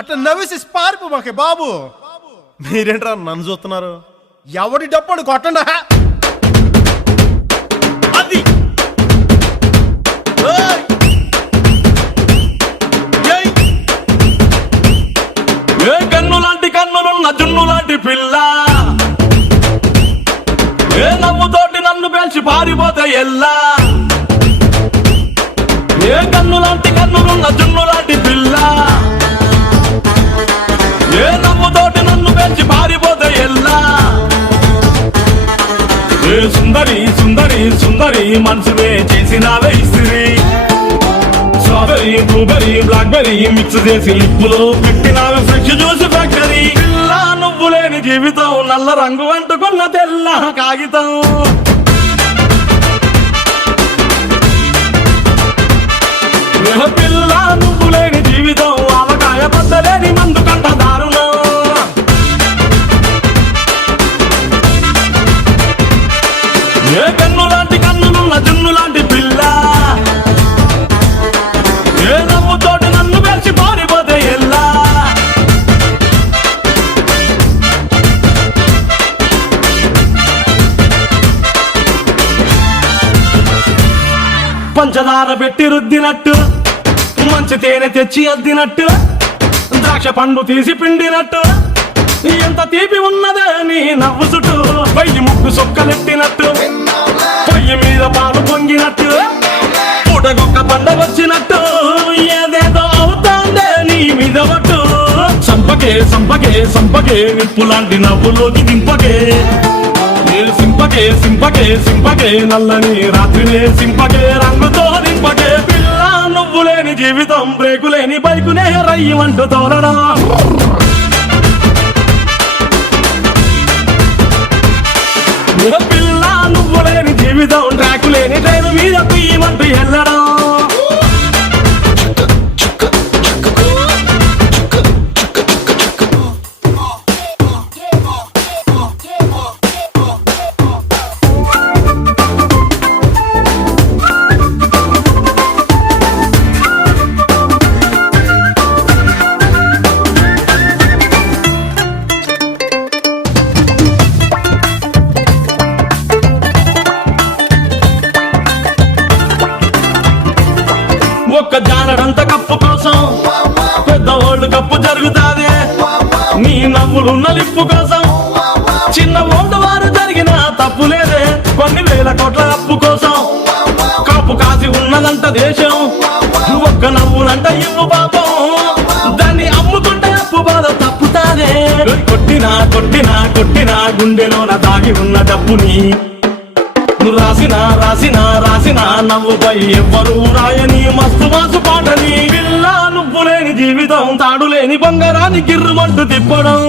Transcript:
అట్లా నవ్వేసి పారిపో మాకే బాబు. మీరేంట్రా నన్ను చూస్తున్నారు? ఎవడి డప్పుడు కొట్టండా. అది ఏ కన్ను లాంటి కన్నులున్న జున్ను లాంటి పిల్ల, ఏ నవ్వుతోటి నన్ను పేల్చి పారిపోతే ఎల్లా. ఏ కన్ను లాంటి కన్నులున్న జున్ను లాంటి పిల్ల, ఏ నవ్వుతోటి నన్ను పేల్చి పారిపోతే ఎల్లా. ఏ సుందరి సుందరి సుందరి మనసువే చేసినావే ఇస్త్రీ, స్ట్రాబెరీ బ్లూబెరీ బ్లాక్బెరీ మిక్స్ చేసి లిప్పులో పెట్టినావే ఫ్రెష్ జ్యూస్ ఫ్యాక్టరీ. పిల్ల నువ్వు లేని జీవితం నల్ల రంగు అంటుకున్న తెల్ల కాగితం. పిల్ల నువ్వు లేని జీవితం ఆవకాయ బద్దలేని మందు కంట దారుణం. ఏ కన్ను లాంటి కన్నులున్న జున్ను లాంటి పిల్ల, ఏ నవ్వుతోటి నన్ను పేల్చి పారిపోతే ఎల్లా. పంచదార పెట్టి రుద్దినట్టు, మంచి తేనె తెచ్చి అద్దినట్టు, ద్రాక్ష పండు తీసి పిండినట్టు, ఎంత తీపి ఉన్నదే నీ నవ్వు చుట్టూ. పొయ్యి ముగ్గు సొక్కలెట్టినట్టు, పొయ్యి మీద పాలు పొంగినట్టు, పూటకొక్క పండగ వచ్చినట్టు, ఏదేదో అవుతాందే నీ మీద పట్టు. సంపకే సంపకే సంపకే నిప్పు లాంటి నవ్వులోకి దింపకే. సింపకే సింపకే సింపకే నల్లని రాత్రినే సింపకే రంగుతో దింపకే. పిల్ల నువ్వు లేని జీవితం బ్రేకు లేని బైకునే రయ్యమంటూ తోలడా. పిల్ల నువ్వు లేని జీవితం ట్రాకు లేని ట్రైన్ మీద పియ్యమంటూ వెళ్ళడం. ఒక్క జానడంత కప్పు కోసం పెద్ద ఓల్డ్ కప్పు జరుగుతాదే. నీ నవ్వులు నలిప్పు కోసం చిన్న ఓల్డ్ వారు జరిగిన తప్పు లేదే. కొన్ని వేల కోట్ల అప్పు కోసం కాపు కాసి ఉన్నదంట దేశం. ఒక్క నవ్వులంట ఇవ్వు పాపం, దాన్ని అమ్ముకుంటే అప్పు బాధ తప్పుతాదే. కొట్టినా కొట్టినా కొట్టినా గుండెలోన దాగి ఉన్న డబ్బుని రాసిన రాసిన రాసిన నవ్వుపై ఎవ్వరూ రాయని మస్తు మాసు పాటని. పిల్ల నువ్వు లేని జీవితం తాడు లేని బంగారాన్ని గిర్రుమంటూ తిప్పడం.